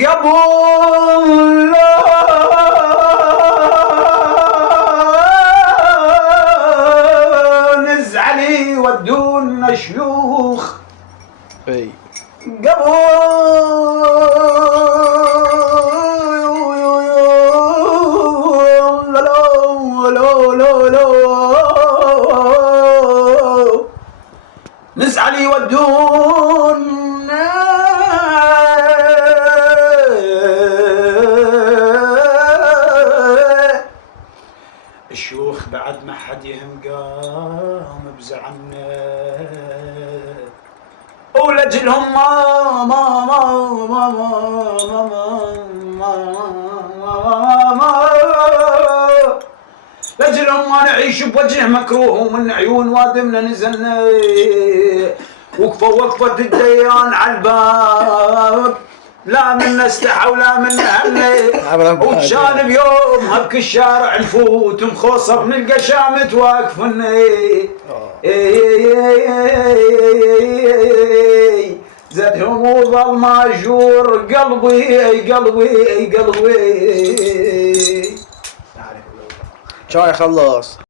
قبل نزعلي ودونا شيوخ نزعل يودونا الشيوخ بعد ما حد يهم قام بزعلنا ولجلهم لجلهم ما نعيش بوجه مكروه ومن عيون وادمنا نزلنا وقفة الديان على الباب لا منا استحى ولا منا هلي وكان بيوم هبك الشارع نفوت مخوصر نلقى شامت واقفني زادهم وظل ماجور قلبي شاي خلص.